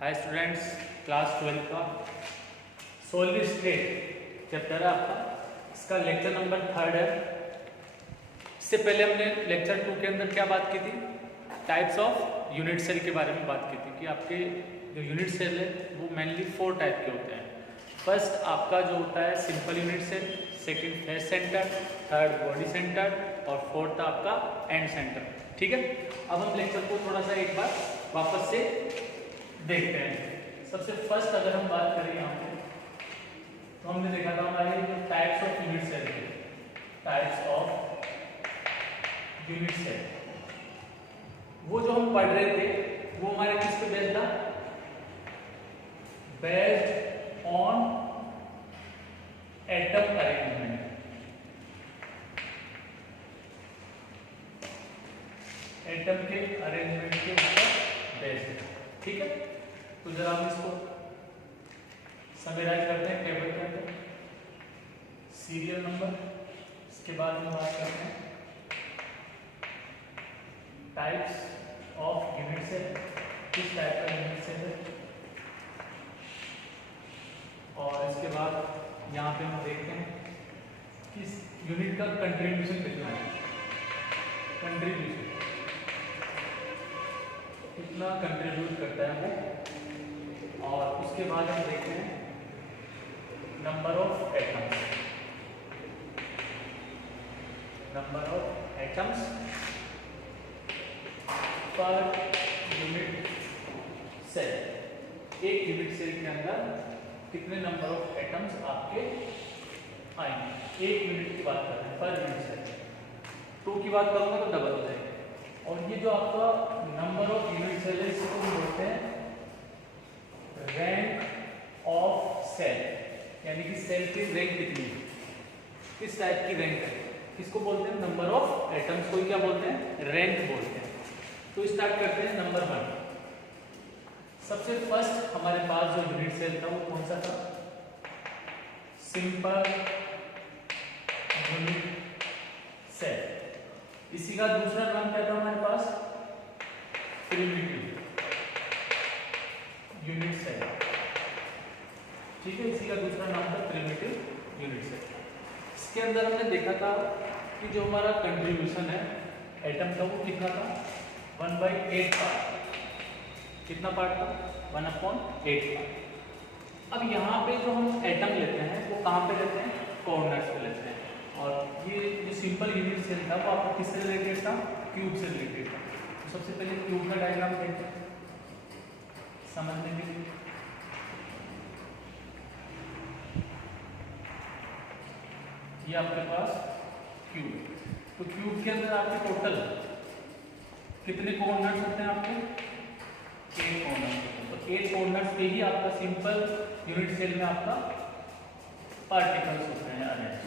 Hi students, class 12 का solid state chapter है आपका। इसका लेक्चर नंबर 3 है। इससे पहले हमने लेक्चर 2 के अंदर क्या बात की थी? टाइप्स ऑफ यूनिट सेल के बारे में बात की थी कि आपके जो यूनिट सेल है वो मेनली 4 टाइप के होते हैं। फर्स्ट आपका जो होता है simple unit cell, second face centre, third body centre और फोर्थ आपका एंड सेंटर। ठीक है, अब हम लेक्चर को थोड़ा सा एक बार वापस से देखते हैं। सबसे फर्स्ट अगर हम बात करें यहाँ पे तो हमने देखा था हमारे जो टाइप्स ऑफ यूनिट सेल थे, टाइप्स ऑफ यूनिट सेल, वो जो हम पढ़ रहे थे वो हमारे किस पे बेस्ड था? Based on atom arrangement. Atom के अरेंजमेंट के ऊपर बेस्ड। ठीक है, तो जरा हम इसको समराइज करते हैं टेबल के अंदर। सीरियल नंबर, इसके बाद हम बात करते हैं टाइप्स ऑफ यूनिट सेल, किस टाइप का यूनिट सेल है, और इसके बाद यहाँ पे हम देखते हैं किस यूनिट का कंट्रीब्यूशन कितना है, कंट्रीब्यूशन कितना कंट्रीब्यूट करता है वो, और उसके बाद हम देखते हैं number of atoms, number of atoms per unit cell. एक यूनिट सेल के अंदर कितने नंबर ऑफ एटम्स आपके आएंगे। एक यूनिट की बात कर रहे हैं पर यूनिट सेल। 2 की बात करूंगा तो डबल हो जाएगा। और ये जो आपका नंबर ऑफ यूनिट सेल है इसको हम बोलते हैं रैंक ऑफ सेल, यानी कि सेल की रैंक कितनी है, किस टाइप की रैंक है, किसको बोलते हैं? नंबर ऑफ एटम्स को क्या बोलते हैं? रैंक बोलते हैं। तो स्टार्ट करते हैं नंबर 1। सबसे फर्स्ट हमारे पास जो यूनिट सेल था वो कौन सा था? Simple unit cell. इसी का दूसरा नाम क्या था हमारे पास? Primitive unit cell. ठीक है, इसी का दूसरा नाम था प्रिमिटिव यूनिट सेल। इसके अंदर हमने देखा था कि जो हमारा कंट्रीब्यूशन है एटम का वो कितना था? 1/8 पार्ट। कितना पार्ट था? 1/8 पार्ट। अब यहाँ पे जो हम एटम लेते हैं वो कहाँ पे लेते हैं? कॉर्नर्स पे लेते हैं। और ये जो सिंपल यूनिट सेल था वो आपका किससे रिलेटेड था? क्यूब से रिलेटेड था। तो सबसे पहले क्यूब का डायग्राम देखते हैं समझने के लिए। ये आपके पास क्यूब, तो क्यूब के अंदर आपके टोटल कितने कॉर्नर्स होते हैं? आपके 8 कॉर्नर्स। तो 8 कॉर्नर्स पे ही आपका सिंपल यूनिट सेल में आपका पार्टिकल्स होते हैं अरेंज।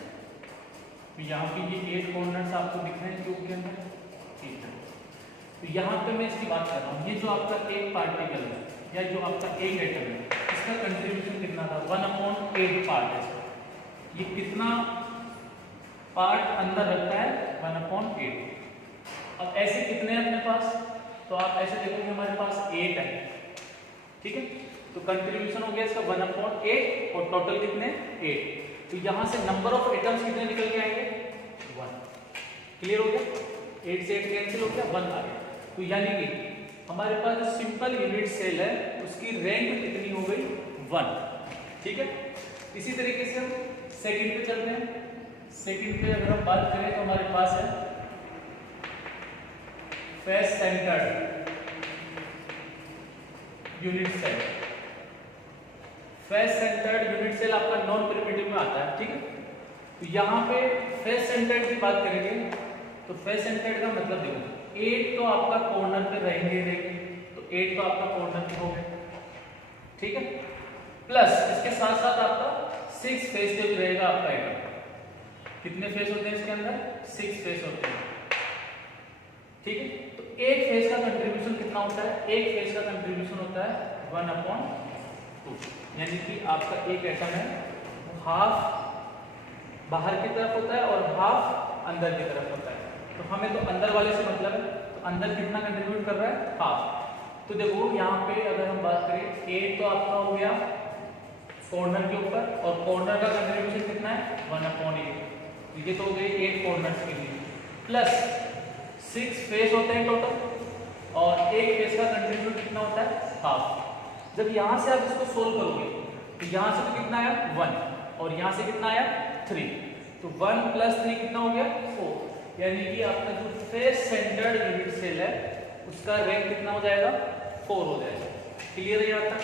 तो यहाँ पे ये 8 कॉर्नर्स आपको दिख रहे हैं क्यूब के अंदर। ठीक है, तो यहाँ पे मैं इसकी बात कर रहा हूँ। ये जो आपका एक पार्टिकल है या जो आपका एक एटम है इसका कंट्रीब्यूशन कितना था? 1/8 पार्ट है। ये कितना पार्ट अंदर रखता है? 1/8। अब ऐसे कितने हैं अपने पास? तो आप ऐसे देखोगे हमारे पास 8 है। ठीक है, तो कंट्रीब्यूशन हो गया इसका 1/8 और टोटल कितने? 8। तो यहां से नंबर ऑफ एटम्स कितने निकल के आएंगे? 1। क्लियर हो गया? 8 से 8 कैंसिल हो गया, 1 आ गया। तो यानी कि हमारे पास जो सिंपल यूनिट सेल है उसकी रैंक कितनी हो गई? 1। ठीक है, इसी तरीके से हम सेकंड पे चलते हैं। सेकंड पे अगर हम बात करें तो हमारे पास है face centred unit cell. Face centred unit cell आपका नॉन प्रिमिटिव में आता है। ठीक है, तो यहाँ पे फेस सेंटर्ड की बात करेंगे तो फेस सेंटर्ड का मतलब देखो 8 तो आपका कॉर्नर पे रहेंगे, तो 8 तो आपका कॉर्नर पे हो गए। ठीक है, प्लस इसके साथ साथ आपका 6 फेस जो रहेगा आपका एटम। कितने फेस होते हैं इसके अंदर? 6 फेस होते हैं। ठीक है, तो एक फेस का कंट्रीब्यूशन कितना होता है? एक फेस का कंट्रीब्यूशन होता है 1/2, यानी कि आपका एक एटम है वो हाफ बाहर की तरफ होता है और हाफ अंदर की तरफ होता है। तो हमें तो अंदर वाले से मतलब है, तो अंदर कितना कंट्रीब्यूट कर रहा है? हाफ। तो देखो यहाँ पे अगर हम बात करें 8 तो आपका हो गया कॉर्नर के ऊपर, और कॉर्नर का कंट्रीब्यूशन कितना है 1/8, ये तो हो गए 8 कॉर्नर्स के लिए, प्लस 6 फेस होते हैं टोटल, और एक फेस का कंट्रीब्यूट कितना होता है हाफ। जब यहाँ से आप इसको सोल्व करोगे तो यहाँ से तो कितना आया 1, और यहाँ से कितना आया 3, तो 1 + 3 कितना हो गया 4, यानी कि आपका जो फेस सेंटर्ड यूनिट सेल है उसका रैंक कितना हो जाएगा 4 हो जाएगा। क्लियर है यहाँ तक?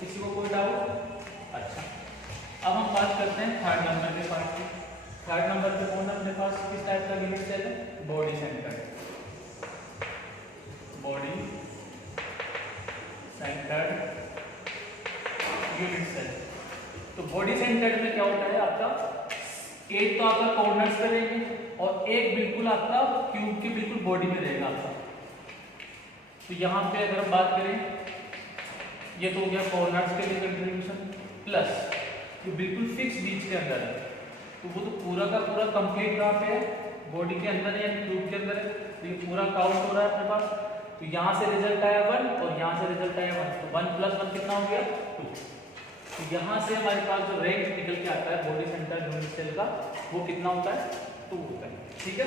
किसी को कोई डाउट? अच्छा, अब हम बात करते हैं थर्ड नंबर के पास की। थर्ड नंबर पे कौन है अपने पास, किस टाइप का यूनिट सेल है? Body centred, body centred unit cell. तो बॉडी सेंटर्ड में क्या होता है आपका, एक तो आपका कॉर्नर्स पे रहेंगे और एक बिल्कुल आपका क्यूब के बिल्कुल बॉडी में रहेगा आपका। तो यहाँ पे अगर हम बात करें, ये तो हो गया कॉर्नर्स के लिए कंट्रीब्यूशन, प्लस जो बिल्कुल फिक्स बीच के अंदर है, तो वो तो पूरा का पूरा कंप्लीट कहाँ पे है, बॉडी के अंदर है यानी क्यूब के अंदर है, तो ये पूरा काउंट हो रहा है अपने पास। तो यहाँ से रिजल्ट आया 1 और यहाँ से रिजल्ट आया 1, तो 1 + 1 कितना हो गया 2। तो यहाँ से हमारे पास जो रैंक निकल के आता है बॉडी सेंटर्ड यूनिट सेल का, वो कितना होता है 2 होता है। ठीक है,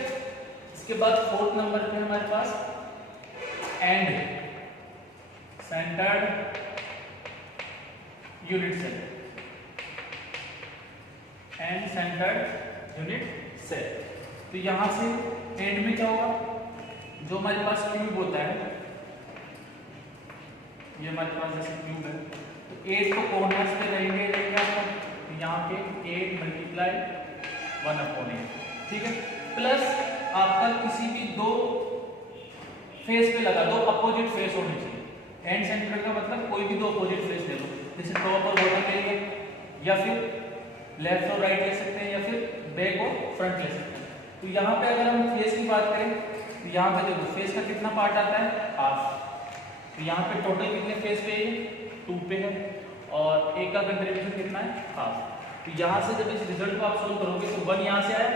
इसके बाद फोर्थ नंबर पे हमारे पास end centred unit cell, end centred unit cell. तो यहाँ से एंड में क्या होगा, जो हमारे पास क्यूब होता है, ये हमारे पास जैसे क्यूब है, तो 8 को कॉर्नर्स पे रहेंगे आपको, तो यहाँ पे 8 × 1/8, ठीक है, प्लस आपका किसी भी दो फेस पे लगा, दो अपोजिट फेस होने चाहिए। एंड सेंटर का मतलब कोई भी दो अपोजिट फेस ले लो, जैसे टॉप और बॉटम ले लिए, या फिर लेफ्ट और राइट ले सकते हैं, या फिर बैक और फ्रंट ले सकते हैं। तो यहाँ पे अगर हम फेस की बात करें तो यहाँ पे देखो फेस का कितना पार्ट आता है हाफ, तो यहाँ पे टोटल कितने फेस पे है 2 पे है, और एक का कंट्रीब्यूशन कितना है हाफ। तो यहाँ से जब इस रिजल्ट को आप सोल्व करोगे तो 1 यहाँ से आया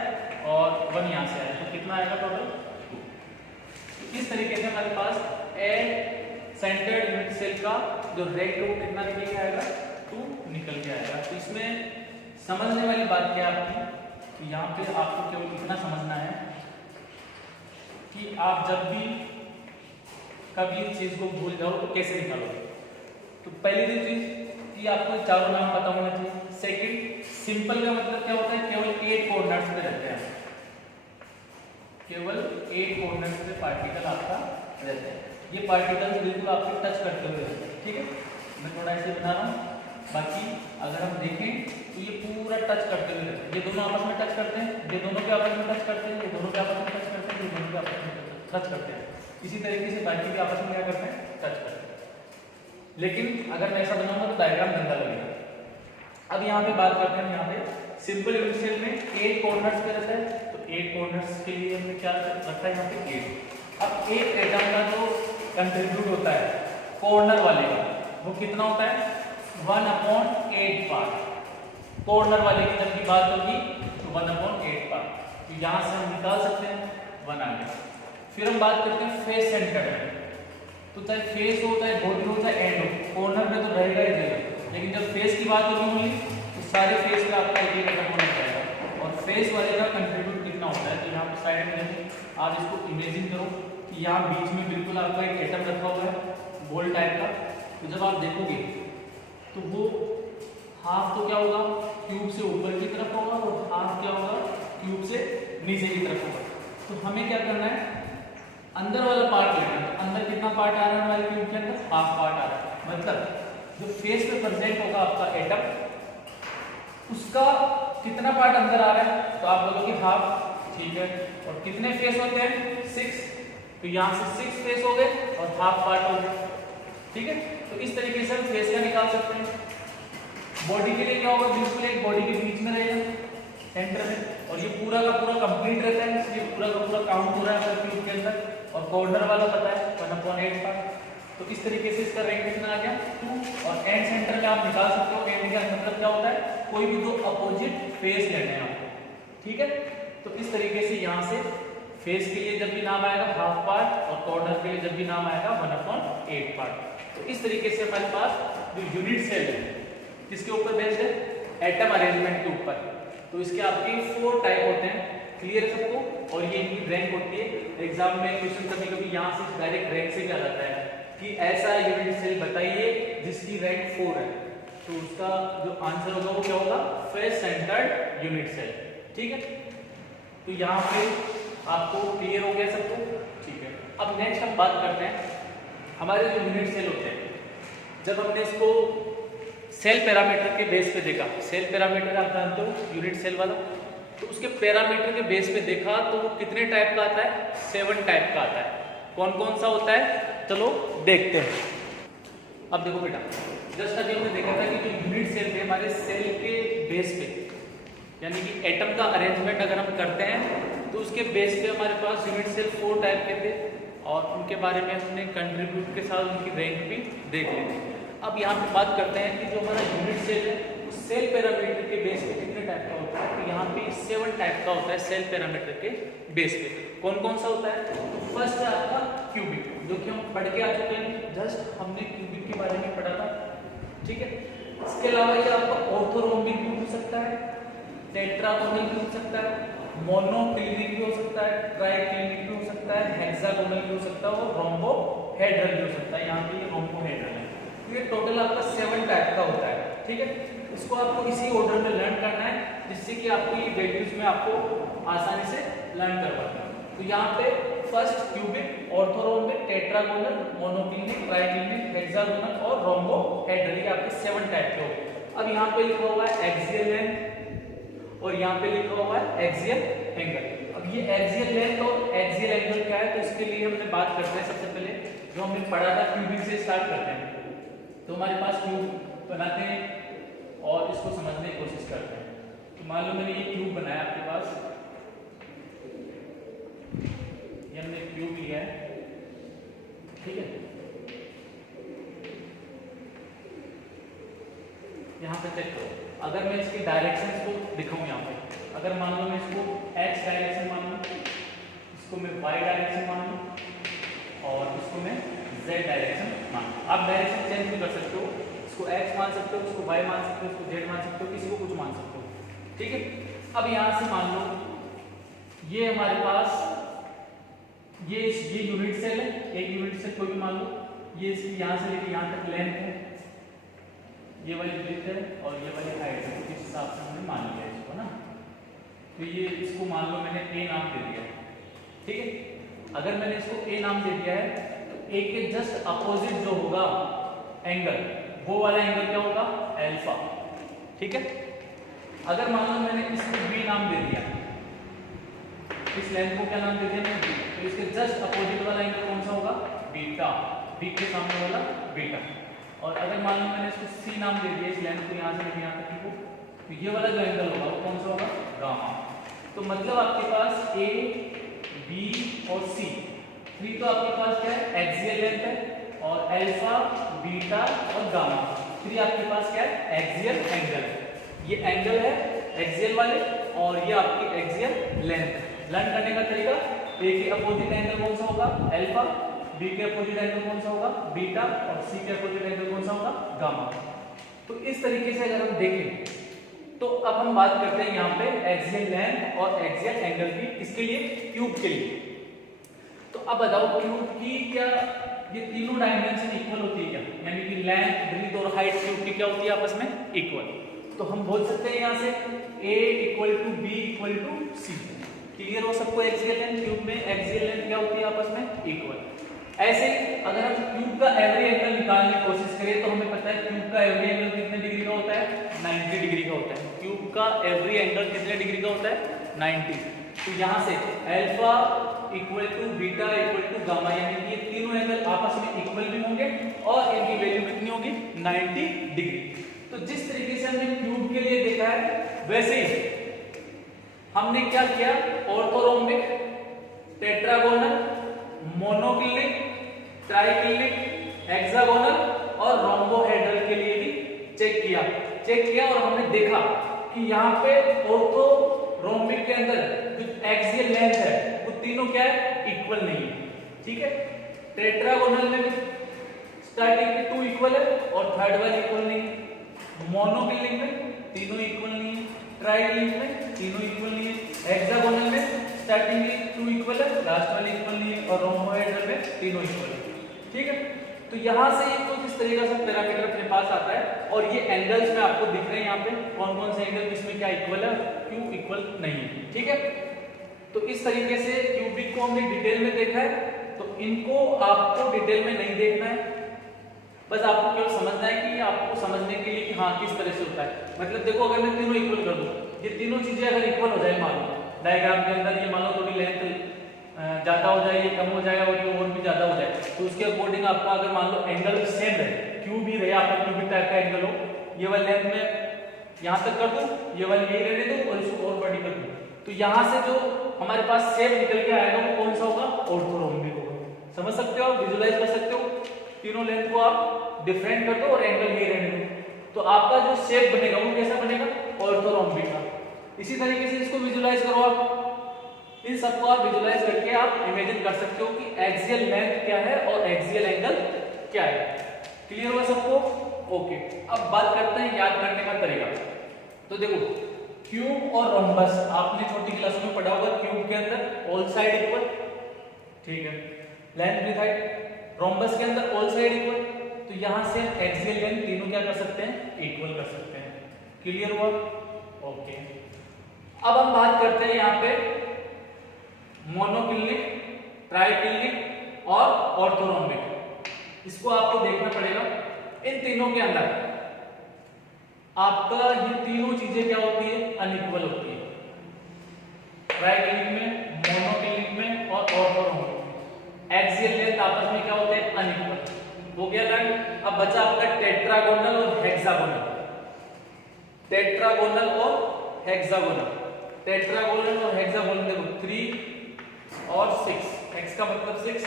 और 1 यहाँ से आया, तो कितना आएगा टोटल 2। इस तरीके से हमारे पास एंड सेंटर्ड यूनिट सेल का जो रैंक है वो कितना निकल के आएगा 2 निकल के आएगा। तो इसमें समझने वाली बात क्या है आपकी, कि यहाँ पे आपको केवल इतना समझना है कि आप जब भी कभी इस चीज को भूल जाओ तो कैसे निकालोगे। तो पहली चीज कि आपको चारों नाम पता होना चाहिए। सेकंड, सिंपल का मतलब क्या होता है, केवल 8 कॉर्नर्स पे रहते हैं, केवल 8 कॉर्नर्स पे पार्टिकल आपका रहता है। ये पार्टिकल बिल्कुल आपको टच करते हुए रहते हैं, ठीक है, मैं थोड़ा ऐसे बना रहा हूँ, बाकी अगर हम देखें तो ये पूरा टच करते हुए रहते हैं। ये दोनों आपस में टच करते हैं, ये दोनों के आपस में टच करते हैं, ये दोनों के आपस में टच करते हैं, ये दोनों के आपस में टच करते हैं। इसी तरीके से बाकी के आपस में क्या करते हैं, टच करते हैं। लेकिन अगर मैं ऐसा बनाऊंगा तो डायग्राम गंदा लगेगा। अब यहाँ पे बात करते हैं, यहाँ पे सिंपल यूनिट सेल में 8 कॉर्नर्स पे रहता है, तो 8 कॉर्नर्स के लिए हमने क्या रखा है यहाँ पे 8। अब एक एटम का जो कंट्रीब्यूट होता है कॉर्नर वाले का, वो कितना होता है 1/8 पार्ट। कॉर्नर वाले की जब की बात होगी तो 1/8 पार्ट, तो यहाँ से हम निकाल सकते हैं 1 आ गया। फिर हम बात करते हैं फेस सेंटर्ड में, तो चाहे फेस हो चाहे बॉडी हो चाहे एंड हो, कॉर्नर में तो रहेगा ही रहेगा, लेकिन जब फेस की बात होगी ओनली तो सारे फेस पे आपका एक एटम होना जाएगा। और फेस वाले का कंट्रीब्यूट कितना होता है, तो यहाँ पे साइड में आप इसको इमेजिन करो कि यहाँ बीच में बिल्कुल आपका एक एटम रखा हुआ है बॉल टाइप का, तो जब आप देखोगे तो वो हाफ तो क्या होगा क्यूब से ऊपर की तरफ होगा और हाफ क्या होगा क्यूब से नीचे की तरफ होगा। तो हमें क्या करना है, अंदर वाला पार्ट लेना है। तो अंदर कितना पार्ट आ रहा है हमारे क्यूब के अंदर, हाफ पार्ट आ रहा है, मतलब जो फेस पे प्रेजेंट होगा आपका एटम, उसका कितना पार्ट अंदर आ रहा है, तो आप बोलोगे हाफ, ठीक है। और कितने फेस होते हैं 6, तो यहाँ से 6 फेस हो गए और हाफ पार्ट हो गए, ठीक है। तो इस तरीके से हम फेस का निकाल सकते हैं। बॉडी के लिए क्या होगा, बिल्कुल एक बॉडी के बीच में रहेगा सेंटर में, और ये पूरा का पूरा कंप्लीट रहता है, इसलिए पूरा का पूरा काउंट हो रहा है क्यूब के अंदर। और कॉर्नर वाला पता है 1/8 पार्ट, तो इस तरीके से इसका रैंक कितना आ गया 2। और एंड सेंटर में आप निकाल सकते हो, एंड का मतलब क्या होता है, कोई भी दो अपोजिट फेस लेने हैं आपको, ठीक है। तो इस तरीके से यहाँ से फेस के लिए जब भी नाम आएगा हाफ पार्ट, और कॉर्नर के लिए जब भी नाम आएगा 1/8 पार्ट। तो तो इस तरीके से हमारे पास जो यूनिट सेल है किसके ऊपर बेस्ड है, एटम अरेंजमेंट के ऊपर। तो इसके आपके 4 टाइप होते हैं, क्लियर है सबको, और ये इनकी रैंक होती है। एग्जाम में क्वेश्चन कभी कभी यहाँ से डायरेक्ट रैंक से भी आ जाता है कि ऐसा यूनिट सेल बताइए जिसकी रैंक 4 है, तो उसका जो आंसर होगा वो क्या होगा, फेस सेंटर्ड यूनिट सेल। ठीक है, तो यहाँ पे आपको क्लियर हो गया सबको, ठीक है। अब नेक्स्ट हम बात करते हैं हमारे जो यूनिट सेल होते हैं, जब हमने इसको सेल पैरामीटर के बेस पे देखा, सेल पैरामीटर आप जानते हो यूनिट सेल वाला, तो उसके पैरामीटर के बेस पे देखा तो वो कितने टाइप का आता है, 7 टाइप का आता है। कौन कौन सा होता है, चलो देखते हैं। अब देखो बेटा, जस्ट अभी हमने देखा था कि जो यूनिट सेल थे हमारे सेल के बेस पे, यानी कि एटम का अरेंजमेंट अगर हम करते हैं तो उसके बेस पे हमारे पास यूनिट सेल 4 टाइप के थे, और उनके बारे में हमने कंट्रीब्यूट के साथ उनकी रैंक भी देख ली थी। अब यहाँ पे बात करते हैं कि जो हमारा यूनिट सेल है उस सेल पैरामीटर के बेस पे कितने टाइप का होता है, तो यहाँ पे 7 टाइप का होता है सेल पैरामीटर के बेस पे। कौन कौन सा होता है, तो फर्स्ट है आपका क्यूबिक, जो कि हम पढ़ के आ चुके हैं, जस्ट हमने क्यूबिक के बारे में पढ़ा था, ठीक है। इसके अलावा ये आपका ऑर्थोरोम्बिक भी हो सकता है, टेट्रागोनल भी हो सकता है, मोनोक्लिनिक भी हो सकता है, ट्राइक्लिनिक भी हो सकता है, हेक्सागोनल भी हो सकता है, और रोम्बोहेड्रल भी हो सकता है। यहाँ पे ये रोम्बोहेड्रल है। ये टोटल आपका 7 टाइप का होता है, ठीक है। इसको आपको इसी ऑर्डर में लर्न करना है जिससे कि आपको ये वैल्यूज में आपको आसानी से लर्न कर पाते हैं। तो यहाँ पे first cubic, orthorhombic, tetragonal, monoclinic, triclinic, hexagonal और रोम्बोहेड्रल, ये आपके 7 टाइप के होते हैं। अब यहाँ पे लिखा हुआ है एक्सियल लेंथ और यहाँ पे लिखा हुआ है एक्सियल एंगल। अब ये एक्सियल लेंथ और एक्सियल एंगल क्या है, तो इसके लिए हमने बात करते हैं। सबसे पहले जो हमने पढ़ा था क्यूबिक से स्टार्ट करते हैं। तो हमारे पास क्यूब बनाते हैं और इसको समझने की कोशिश करते हैं। तो मान लो मैंने ये क्यूब बनाया आपके पास, ये हमने क्यूब लिया है, ठीक है। यहाँ पे चेक करो, अगर मैं इसकी डायरेक्शंस को दिखाऊं यहाँ पे, अगर मान लो मैं इसको x डायरेक्शन मान लूं, इसको मैं y डायरेक्शन मान लूं और इसको मैं z डायरेक्शन मान लूं। आप डायरेक्शन चेंज भी कर सकते हो, इसको x मान सकते हो, इसको y मान सकते हो, इसको z मान सकते हो, किसी को कुछ मान सकते हो, ठीक है। अब यहाँ से मान लो ये हमारे पास ये यूनिट सेल है, एक यूनिट सेल कोई भी मान लो, ये इसकी यहाँ से लेके यहाँ तक लेंथ है, ये वाली ब्रेथ है और ये वाली हाइट है, तो इस हिसाब से हमने मान लिया इसको ना। तो ये इसको मान लो मैंने a नाम दे दिया है, ठीक है। अगर मैंने इसको a नाम दे दिया है तो a के जस्ट अपोजिट जो होगा एंगल, वो वाला एंगल क्या होगा, अल्फा, ठीक है। अगर मान लो मैंने इसको b नाम दे दिया, इस लेंथ को क्या नाम दे दिया मैंने b, तो इसके जस्ट अपोजिट वाला एंगल कौन सा होगा, बीटा, b के सामने वाला बीटा। और अगर मान लो मैंने इसको c नाम दे दिया, इस लेंथ को यहाँ से लेके यहाँ तक को, तो ये वाला जो एंगल होगा वो कौन सा होगा, गामा। तो मतलब आपके पास a, b और c, 3 तो आपके पास क्या है, एक्सियल लेंथ है, और अल्फा, बीटा और गामा, 3 आपके पास क्या है, एक्सियल एंगल है। ये एंगल है एक्सियल वाले और ये आपकी एक्सियल लेंथ है। लर्न करने का तरीका, a के अपोजिट एंगल कौन सा होगा, अल्फा, b के अपोजिट एंगल कौन सा होगा, बीटा, और c के अपोजिट एंगल कौन सा होगा, गामा। तो इस तरीके से अगर हम देखें तो अब हम बात करते हैं यहाँ पे एक्सियल लेंथ और एक्सियल एंगल की, किसके लिए, क्यूब के लिए। तो अब बताओ क्यूब की क्या ये तीनों डायमेंशन इक्वल होती है क्या, यानी कि लेंथ, ब्रीथ और हाइट क्यूब की क्या होती है आपस में, इक्वल। तो हम बोल सकते हैं यहाँ से a equal to b equal to c। Clear हो सबको, एक्सियल लेंथ, क्यूब में एक्सियल लेंथ क्या होती है आपस में, इक्वल। ऐसे अगर हम क्यूब का एवरी एंगल निकालने की कोशिश करें तो हमें पता है क्यूब का एवरी एंगल कितने डिग्री का होता है, 90 डिग्री का होता है। क्यूब का एवरी एंगल कितने डिग्री का होता है, 90। तो यहाँ से alpha equal to beta equal to gamma, यानी कि ये तीनों एंगल आपस में इक्वल भी होंगे और इनकी वैल्यू कितनी होगी, 90 डिग्री। तो जिस तरीके से हमने क्यूब के लिए देखा है वैसे ही हमने क्या किया, orthorhombic, tetragonal, monoclinic, triclinic, hexagonal और रोम्बोहेड्रल के लिए भी चेक किया और हमने देखा कि यहाँ पे ऑर्थोरोम्बिक के अंदर जो एक्सियल लेंथ है वो तीनों क्या है, इक्वल नहीं है, ठीक है। टेट्रागोनल में भी स्टार्टिंग के 2 इक्वल है और थर्ड वाली इक्वल नहीं है। मोनोक्लिनिक में तीनों इक्वल नहीं है, ट्राइक्लिनिक में तीनों इक्वल नहीं है, हेक्सागोनल में स्टार्टिंग की 2 इक्वल है, लास्ट वाली इक्वल नहीं है और रोम्बोहेड्रल में तीनों इक्वल है। ठीक है, तो यहाँ से ये कुछ इस तरीके का पैरामीटर अपने पास आता है और ये एंगल्स में आपको दिख रहे हैं यहाँ पे कौन कौन से एंगल इसमें क्या इक्वल है, क्यों इक्वल नहीं है। ठीक है, तो इस तरीके से क्यूबिक को हमने डिटेल में देखा है, तो इनको आपको डिटेल में नहीं देखना है, बस आपको केवल समझना है कि आपको समझने के लिए कि हाँ किस तरह से होता है। मतलब देखो अगर मैं तीनों इक्वल कर दूं, ये तीनों चीजें अगर इक्वल हो जाए, मान लो डायग्राम के अंदर ये मान लो थोड़ी लेंथ ज्यादा हो जाए, ये कम हो जाए और भी ज्यादा हो जाए, तो उसके अकॉर्डिंग आपका अगर मान लो एंगल सेम रहे, क्यू भी रहे, आपका क्यूबिक टाइप का एंगल हो, ये वाली लेंथ में यहाँ तक कर दूं, ये वाली यही रहने दूं और इसको और बड़ी कर दूं, तो यहाँ से जो हमारे पास शेप निकल के आएगा वो कौन सा होगा, ऑर्थोरोम्बिक होगा। समझ सकते हो, विजुलाइज कर सकते हो, तीनों लेंथ को आप डिफरेंट कर दो और एंगल यही रहने दो, तो आपका जो शेप बनेगा वो कैसा बनेगा, ऑर्थोरोम्बिक का। इसी तरीके से इसको विजुलाइज करो आप, इन सबको आप विजुलाइज करके आप इमेजिन कर सकते हो कि एक्सियल लेंथ क्या है और एक्सियल एंगल क्या है। क्लियर हुआ सबको? ओके, अब बात करते हैं याद करने का तरीका। तो देखो क्यूब और रोम्बस आपने छोटी क्लास में पढ़ा होगा, क्यूब के अंदर ऑल साइड इक्वल, ठीक है, लेंथ विथ हाइट, रोम्बस के अंदर ऑल साइड इक्वल, तो यहां से एक्सियल लेंथ तीनों क्या कर सकते हैं, इक्वल कर सकते हैं। क्लियर हुआ? ओके, अब हम बात करते हैं यहाँ पे मोनोक्लिनिक, ट्राइक्लिनिक और ऑर्थोरोम्बिक। इसको आपको देखना पड़ेगा, इन तीनों के अंदर आपका ये तीनों चीजें क्या होती है, अनइक्वल होती है। ट्राइक्लिनिक में, मोनोक्लिनिक में और ऑर्थोरोम्बिक में एक्सियल लेंथ आपस में क्या होते हैं, अनइक्वल। हो गया लर्न। अब बचा आपका टेट्रागोनल और हेक्सागोनल। टेट्रागोनल और हेक्सागोनल, टेट्रागोनल और हेक्सागोनल देखो 3 और 6, x का मतलब 6,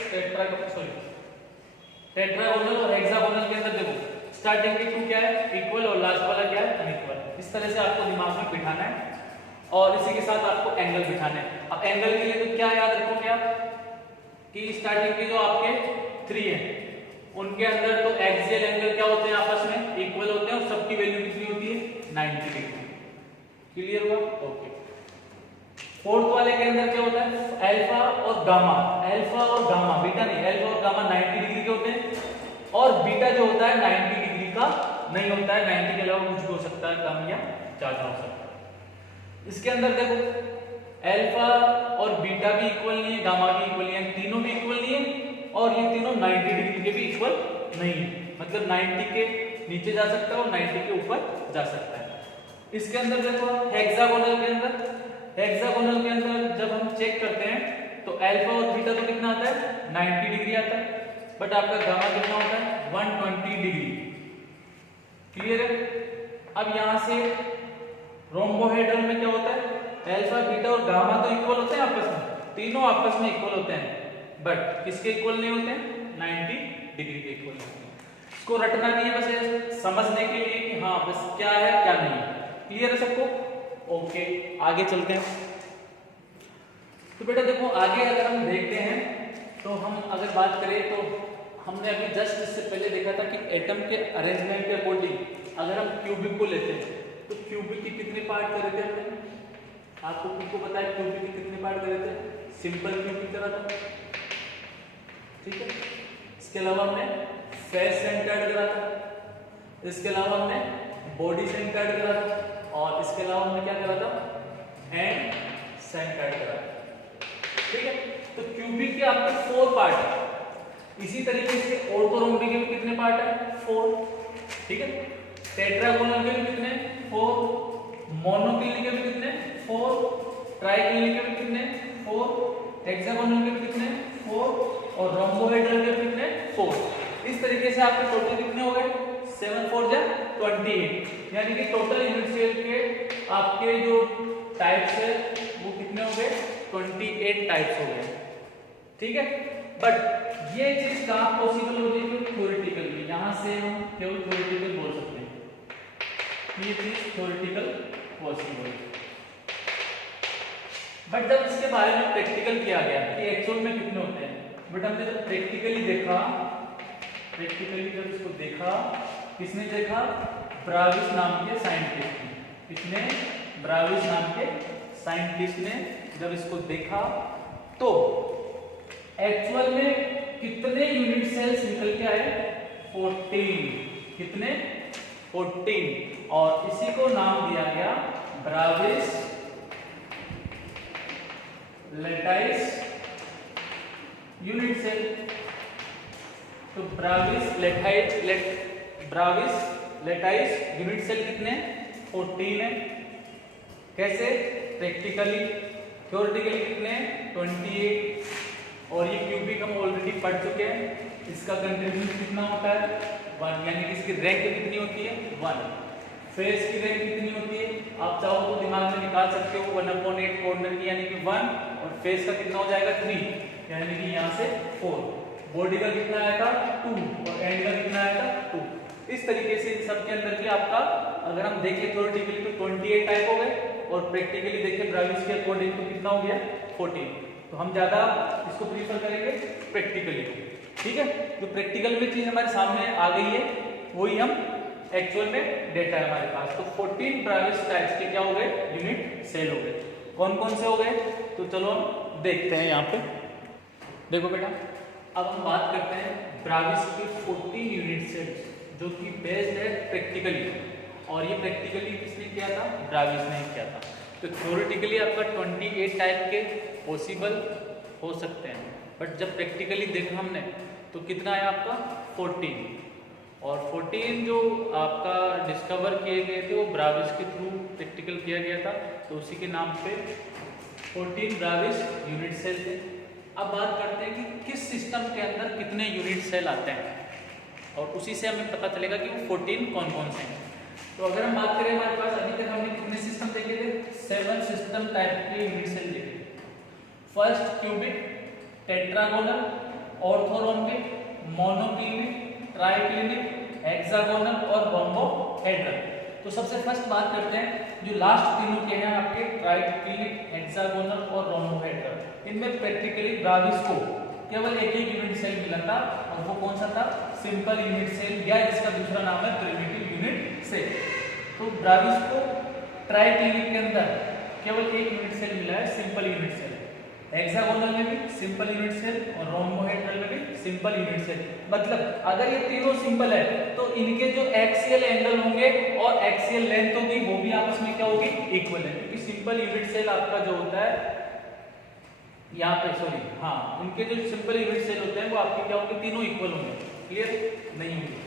टेट्रागोनल और हेक्सागोनल के अंदर देखो स्टार्टिंग के 2 क्या है, इक्वल, और लास्ट वाला क्या है, अनइक्वल। इस तरह से आपको दिमाग में बिठाना है और इसी के साथ आपको एंगल बिठाना है। अब एंगल के लिए तो क्या याद रखोगे आप कि स्टार्टिंग के जो आपके 3 हैं उनके अंदर तो एक्सियल एंगल क्या होते हैं, आपस में इक्वल होते हैं और सबकी वैल्यू कितनी होती है, 90 डिग्री। क्लियर हुआ? ओके। फोर्थ वाले के अंदर क्या होता है, अल्फा और गामा, अल्फा और गामा, बीटा नहीं, अल्फा और गामा 90 डिग्री के होते हैं और बीटा जो होता है 90 डिग्री का नहीं होता है, 90 के अलावा कुछ भी हो सकता है, कम या ज्यादा हो सकता है। इसके अंदर देखो अल्फा और बीटा भी इक्वल नहीं है, गामा भी इक्वल नहीं है, तीनों भी इक्वल नहीं है और ये तीनों 90 डिग्री के भी इक्वल नहीं है, मतलब 90 के नीचे जा सकता है और 90 के ऊपर जा सकता है। इसके अंदर देखो हेक्सागोनल के अंदर, हेक्सागोनल के अंदर जब हम चेक करते हैं तो अल्फा और बीटा तो कितना आता है, 90 डिग्री आता है, बट आपका गामा कितना होता है, 120 डिग्री। क्लियर है? अब यहां से रोम्बोहेड्रल में क्या होता है, अल्फा बीटा और गामा तो इक्वल होते हैं आपस में, तीनों आपस में इक्वल होते हैं, बट किसके इक्वल नहीं होते हैं, 90 डिग्री के इक्वल होते हैं। इसको रटना नहीं है, बस समझने के लिए कि हाँ बस क्या है क्या नहीं है। क्लियर है सबको? ओके, आगे चलते हैं। तो बेटा देखो आगे अगर हम देखते हैं तो हम अगर बात करें तो हमने अभी जस्ट इससे पहले देखा था कि एटम के अरेंजमेंट के अकॉर्डिंग अगर हम क्यूबिक को लेते हैं तो क्यूबिक के कितने पार्ट करे थे हमने, आपको किसको पता है क्यूबिक के कितने पार्ट करे थे, सिंपल क्यूबिक करा था, ठीक है। इसके अलावा हमने फेस सेंटर्ड करा था, इसके अलावा हमने बॉडी सेंटर्ड करा था और इसके अलावा हमने क्या करा था, हैंड सेंटर्ड करा था, ठीक है। तो क्यूबिक के आपके 4 पार्ट है। इसी तरीके से ऑर्थोरोम्बिक के भी कितने पार्ट है, 4, ठीक है। टेट्रागोनल के भी कितने, 4, मोनोक्लिनिक के भी कितने, 4, ट्राइक्लिनिक के भी कितने, 4, हेक्सागोनल के भी कितने, 4 और रोम्बोहेड्रल के भी कितने, 4। इस तरीके से आपके टोटल कितने हो गए, 7 4 जा 28, यानी कि टोटल यूनिट सेल के आपके जो टाइप्स है वो कितने हो गए, 28 टाइप्स हो गए, ठीक है। बट ये चीज कहां पॉसिबल हो रही है, थ्योरेटिकली, यहां से हम केवल थ्योरेटिकल बोल सकते हैं, ये चीज थ्योरेटिकल पॉसिबल है। बट जब इसके बारे में प्रैक्टिकल किया गया कि एक्चुअल में कितने होते हैं, बट हमने जब प्रैक्टिकली देखा प्रैक्टिकली जब इसको देखा, किसने देखा? ब्राविस नाम के साइंटिस्ट ने। किसने? ब्राविस नाम के साइंटिस्ट ने जब इसको देखा तो एक्चुअल में कितने यूनिट सेल्स निकल के आए? 14। कितने? 14। और इसी को नाम दिया गया ब्राविस लैटाइस यूनिट सेल। तो ब्राविस लैटाइस यूनिट सेल कितने? 14 है। कैसे? प्रैक्टिकली। थ्योरेटिकली कितने? 28। और ये क्यूबिक हम ऑलरेडी पढ़ चुके हैं। इसका कंट्रीब्यूशन कितना होता है? 1, यानी कि इसकी रैंक कितनी होती है? 1। फेस की रैंक कितनी होती है? आप चाहो तो दिमाग में निकाल सकते हो 1/8 कॉर्नर की, यानी कि 1, और फेस का कितना हो जाएगा? 3, यानी कि यहाँ से 4। बॉडी का कितना आएगा? 2, और एंड का कितना आएगा? 2। इस तरीके से इन सब के अंदर की आपका अगर हम देखें थ्योरेटिकली तो 28 टाइप हो गए, और प्रैक्टिकली देखें ब्राविस के अकॉर्डिंग तो कितना हो गया? 14। तो हम ज्यादा इसको प्रीफर करेंगे प्रैक्टिकली को। ठीक है, जो प्रैक्टिकल में चीज हमारे सामने आ गई है वही हम एक्चुअल में डेटा है हमारे पास। तो 14 ब्राविस टाइप्स के क्या हो गए? यूनिट सेल हो गए। कौन कौन से हो गए? तो चलो हम देखते हैं। यहाँ पे देखो बेटा, अब हम बात करते हैं ब्राविस के 14 यूनिट सेल्स जो कि बेस्ड है प्रैक्टिकली। और ये प्रैक्टिकली किसने किया था? ब्राविस ने किया था। तो थ्योरेटिकली आपका 28 टाइप के पॉसिबल हो सकते हैं, बट जब प्रैक्टिकली देखा हमने तो कितना है आपका? 14। और 14 जो आपका डिस्कवर किए गए थे वो ब्राविस के थ्रू प्रैक्टिकल किया गया था, तो उसी के नाम पे 14 ब्राविस यूनिट सेल थे। अब बात करते हैं कि किस सिस्टम के अंदर कितने यूनिट सेल आते हैं, और उसी से हमें पता चलेगा कि वो 14 कौन कौन से हैं। तो अगर हम बात करें, हमारे पास अभी तक हमने कितने सिस्टम देखे थे? 7 सिस्टम टाइप के यूनिट सेल देखे। First cubic, tetragonal, orthorhombic, monoclinic, triclinic, hexagonal और रोम्बोहेड्रल। तो सबसे फर्स्ट बात करते हैं जो लास्ट तीनों के हैं आपके, ट्राइक्लिनिक, हेक्सागोनल और रोम्बोहेड्रल। इनमें प्रैक्टिकली ब्राविस को केवल एक ही यूनिट सेल मिला था, और वो कौन सा था? सिंपल यूनिट सेल, या जिसका दूसरा नाम है प्रिमिटिव यूनिट सेल। तो ब्राविस को ट्राइक्लिनिक के अंदर केवल एक यूनिट सेल मिला है, सिंपल यूनिट सेल। हेक्सागोनल में भी सिंपल यूनिट सेल, और रोम्बोहेड्रल में भी सिंपल यूनिट सेल। मतलब अगर ये तीनों सिंपल है तो इनके जो एक्सियल एंगल होंगे और एक्सियल लेंथ होगी वो भी आपस में क्या होगी? इक्वल है, क्योंकि सिंपल यूनिट सेल आपका जो होता है यहाँ पे, सॉरी हाँ, इनके जो सिंपल यूनिट सेल होते हैं वो आपके क्या होंगे? तीनों इक्वल होंगे। क्लियर? नहीं होंगे।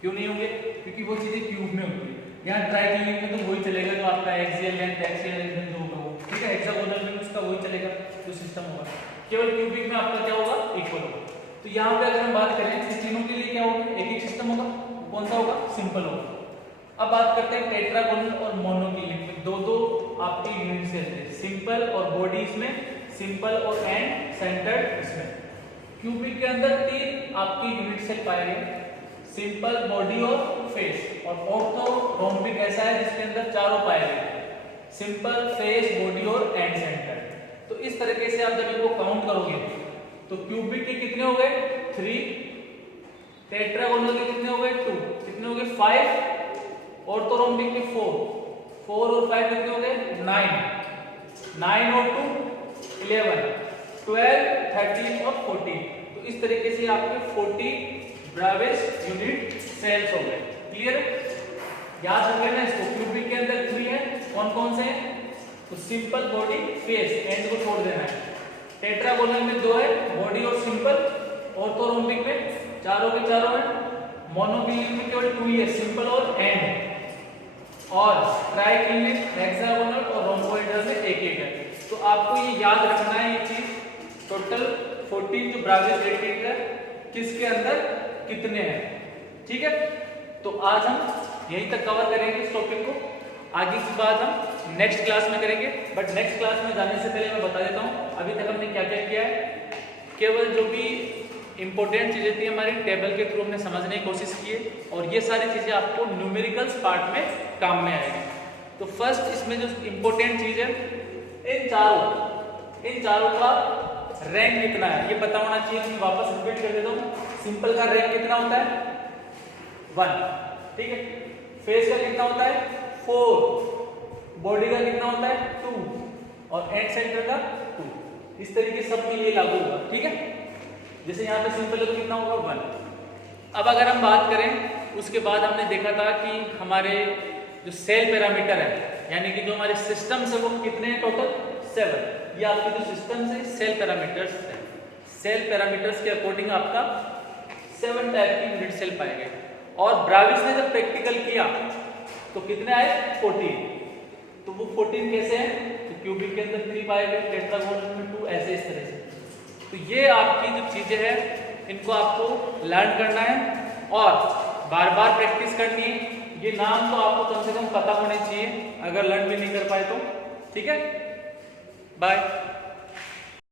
क्यों नहीं होंगे? क्योंकि वो चीजें क्यूब में होती है। यहाँ ट्राइक्लिनिक में तो वही चलेगा जो आपका एक्सियल लेंथ, एक्सियल लेंथ जो होगा वो, ठीक है। हेक्सागोनल में उसका वही चलेगा जो सिस्टम होगा। केवल क्यूबिक में आपका क्या होगा? इक्वल होगा। तो यहाँ पे अगर हम बात करें इस तीनों के लिए क्या होगा? एक एक सिस्टम होगा। कौन सा होगा? सिंपल होगा। अब बात करते हैं टेट्रागोनल और मोनोक्लिनिक में। दो दो आपके यूनिट सेल थे, सिंपल और बॉडी इसमें, सिंपल और एंड सेंटर्ड इसमें। क्यूबिक के अंदर 3 आपके यूनिट सेल पाए गए, सिंपल, बॉडी और फेस। और ऑर्थोरोम्बिक ऐसा है जिसके अंदर चारों पाए गए, सिंपल, फेस, बॉडी और एंड सेंटर। तो इस तरीके से आप जब इनको काउंट करोगे तो क्यूबिक के कितने हो गए? 3, टेट्रागोनल के कितने हो गए? 2, कितने हो गए? 5, ऑर्थोरोम्बिक के 4 और 5 कितने हो गए? 9 और 2 11, 12, 13 और 14। तो इस तरीके से आपके 40 ब्राविस यूनिट सेल्स हो गए। क्लियर? याद रख लेना इसको। क्यूबिक के अंदर 3 है, कौन कौन से हैं? तो सिंपल, बॉडी, फेस, एंड को छोड़ देना है। टेट्रागोनल में 2 है, बॉडी और सिंपल। ऑर्थोरोम्बिक में चारों के चारों है। मोनोक्लिनिक में केवल 2 ही है, सिंपल और एंड। और ट्राइक्लिनिक, हेक्सागोनल और रोम्बोहेड्रल में एक एक है। तो आपको ये याद रखना है ये चीज, टोटल 14 जो ब्राविस रेटेड है किसके अंदर कितने हैं। ठीक है, तो आज हम यहीं तक कवर करेंगे इस टॉपिक को। आगे की बात हम नेक्स्ट क्लास में करेंगे, बट नेक्स्ट क्लास में जाने से पहले मैं बता देता हूँ अभी तक हमने क्या क्या किया है। केवल जो भी इंपॉर्टेंट चीजें थी हमारी टेबल के थ्रू हमने समझने की कोशिश की है, और ये सारी चीजें आपको न्यूमेरिकल्स पार्ट में काम में आएगी। तो फर्स्ट इसमें जो इंपॉर्टेंट चीज है, इन चारों का रैंक कितना है ये पता होना चाहिए। मैं वापस रिपीट कर देता हूँ। सिंपल का रैंक कितना होता है 1, ठीक है। फेस का कितना होता है 4, बॉडी का कितना होता है 2 और एंड सेंटर का 2। इस तरीके सबके लिए लागू होगा, ठीक है। जैसे यहाँ पे सिंपल है तो कितना होगा 1। अब अगर हम बात करें, उसके बाद हमने देखा था कि हमारे जो सेल पैरामीटर है, यानी कि जो हमारे सिस्टम्स है वो कितने हैं टोटल 7। ये आपके जो सिस्टम्स है सेल पैरामीटर्स है। सेल पैरामीटर्स के अकॉर्डिंग आपका 7 टाइप की यूनिट सेल पाए गए। और ब्राविस ने जब प्रैक्टिकल किया तो कितने आए 14। तो वो 14 कैसे हैं, तो क्यूबिक के अंदर 3 पाए गए, टेट्रागोनल में 2, ऐसे इस तरह से। तो ये आपकी जो चीजें हैं इनको आपको लर्न करना है और बार बार प्रैक्टिस करनी है। ये नाम तो आपको कम से कम पता होने चाहिए अगर लर्न भी नहीं कर पाए तो, ठीक है। बाय।